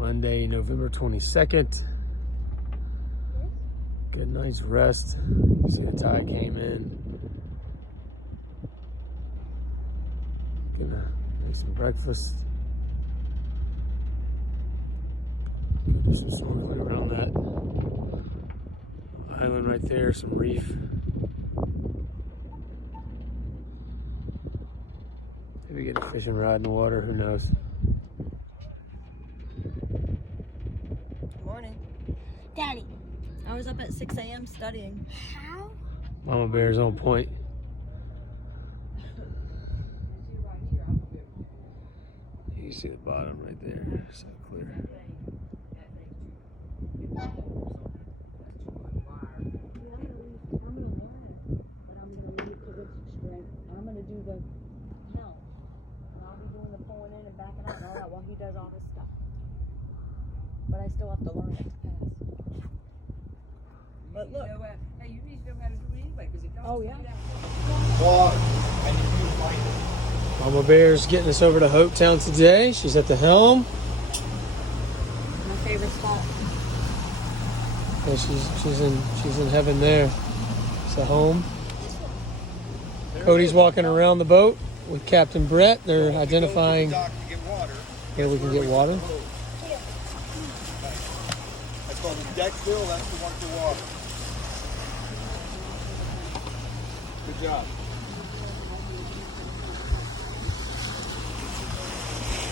Monday, November 22nd. Get a nice rest. See the tide came in. Gonna make some breakfast. Do some snorkeling around that island right there, some reef. Maybe get a fishing rod in the water, who knows. Good morning. Daddy. I was up at 6 a.m. studying. How? Mama Bear's on point. You can see the bottom right there, so clear. I'm gonna do the helm. And I'll be doing the pulling in and backing out and all that while he does all his stuff. But I still have to learn it to pass. But look. Hey, you need to know how to do it anyway, because it don't. Oh, yeah. Mama Bear's getting us over to Hopetown today. She's at the helm. My favorite spot. Yeah, she's in heaven there. It's a home. Cody's walking around the boat with Captain Brett. They're identifying where we can get water. That's called the deck fill. That's the one for water. Good job.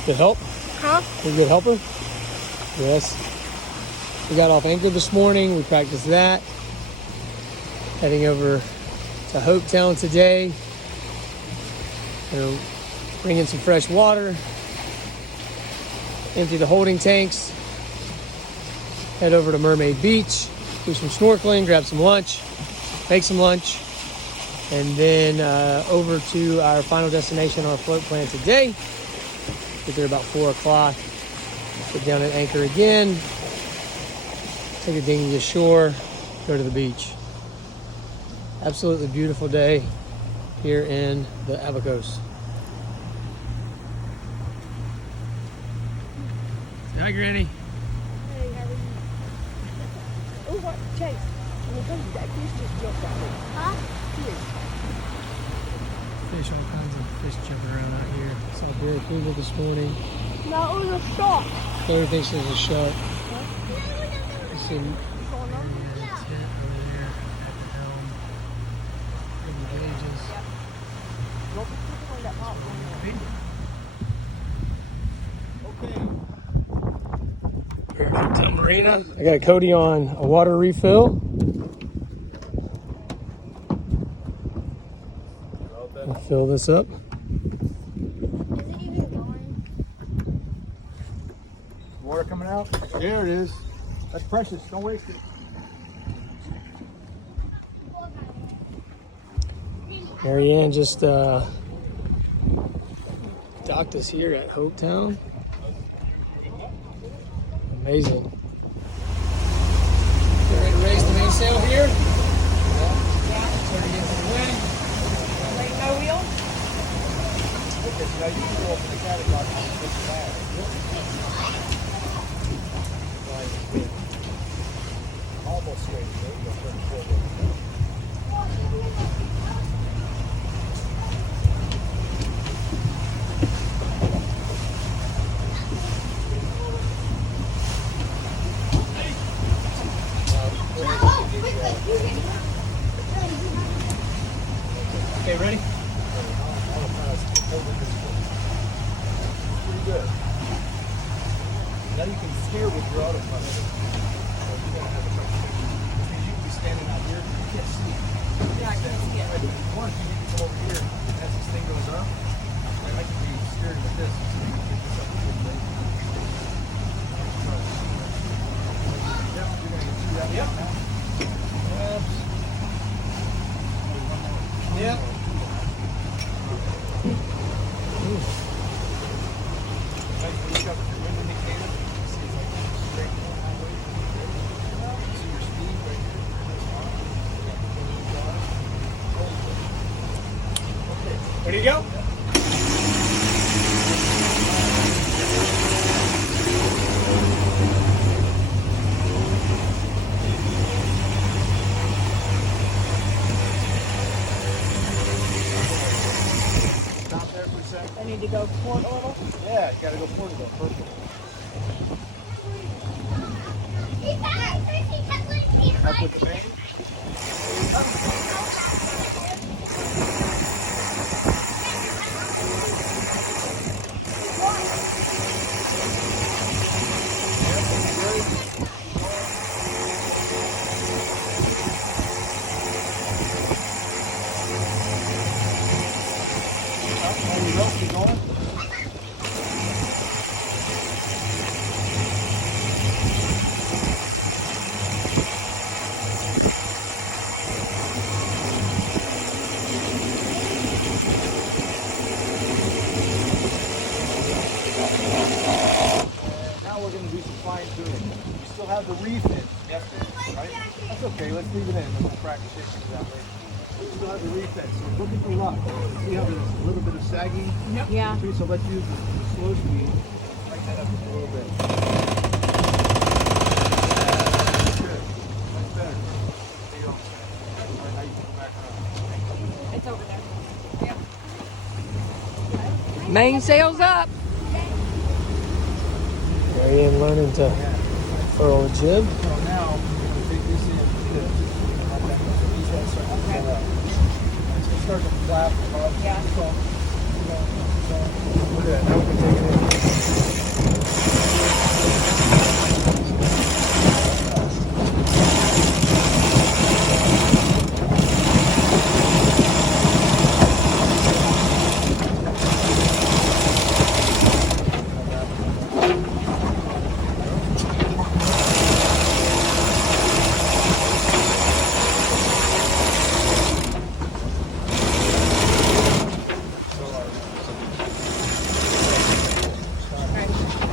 Good help? Huh? You a good helper? Yes. We got off anchor this morning. We practiced that. Heading over to Hopetown today. Bring in some fresh water. Empty the holding tanks. Head over to Mermaid Beach. Do some snorkeling. Grab some lunch. Make some lunch. And then over to our final destination on our float plan today. Get there about 4 o'clock. Get down at anchor again. Take a dinghy ashore. Go to the beach. Absolutely beautiful day here in the Abacos. Hi, Granny. Hey, how are you? Oh, what? Chase. I'm gonna tell you that fish just jumped out there. Huh? Here. Fish, all kinds of fish jumping around out here. Saw Barry Kugel this morning. No, it was a shark. Barry thinks there's a shark. You see Yeah. tent over there at the helm. In the gauges. Don't be clicking on that hot one. We're at Hopetown Marina. I got Cody on a water refill. I'll fill this up. Is it even going? Water coming out? There it is. That's precious. Don't waste it. Marianne just docked us here at Hopetown. Amazing. Get ready to raise the mainsail here. Start to get to the wind. Ain't no wheel? Okay, so now you can go up in the catamaran and push it back. Almost straight. There you go. Turn forward. Okay, ready? Pretty good. Now you can steer with your autopilot. So you're gonna have a touch. Because you can be standing out here, you can't see. Yeah, I can see it. Once you need to come over here, as this thing goes up, like I can be steering with this. So you can pick this up a good way. Yep, you're gonna get through that. Yep. Yep. Look up your wind indicator. See it's like straight highway. See your speed right here. Okay. Ready to go? go port a little? Yeah, you gotta go forward though. Perfect. Up with the main. There you go. Keep going. Now we're going to do some fine tuning. We still have the reef in yesterday, right? That's okay. Let's leave it in. We'll practice taking it out later. We still have the reef in. So look at the luck. See how there's a little bit of sagging? Yeah. So let's use the slow speed. Crank that up just a little bit. Good. That's better. There you go. All right, now you can go back around. It's over there. Mainsails up. Marianne learning to furl a jib. So now we're going to take this in like this. Let that go. So these heads start to pull out. It's going to start to flap above. Yeah. Look at that. Now we can take it in.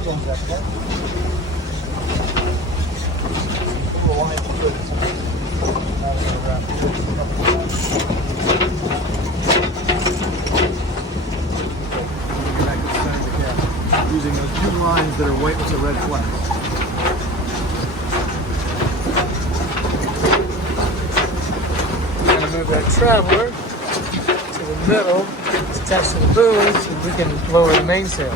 Close that part. Put a line through it. Now we're going to wrap it a couple of times. Get back to the center of the cap. Using those two lines that are white with the red flag. We're gonna move that traveler to the middle. It's attached to the boom so we can lower the mainsail.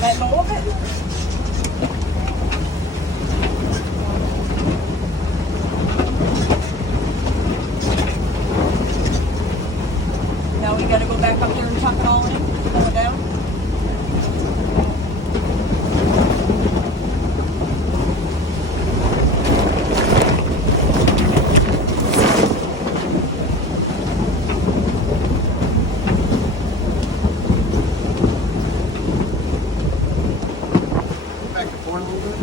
Let go of it. Now we gotta go back up there and tuck it all in, pull it down. Back and forth a little bit.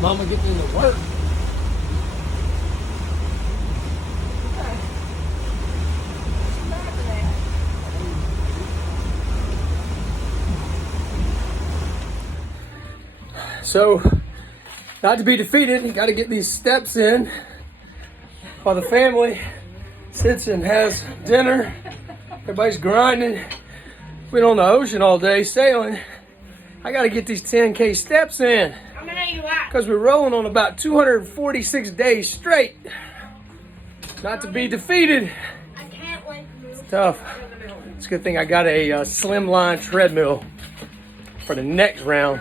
Mama getting into work. So, not to be defeated, you got to get these steps in while the family sits and has dinner. Everybody's grinding. Been on the ocean all day sailing. I got to get these 10K steps in because we're rolling on about 246 days straight. Not to be defeated. I can't wait. It's tough. It's a good thing I got a slimline treadmill for the next round.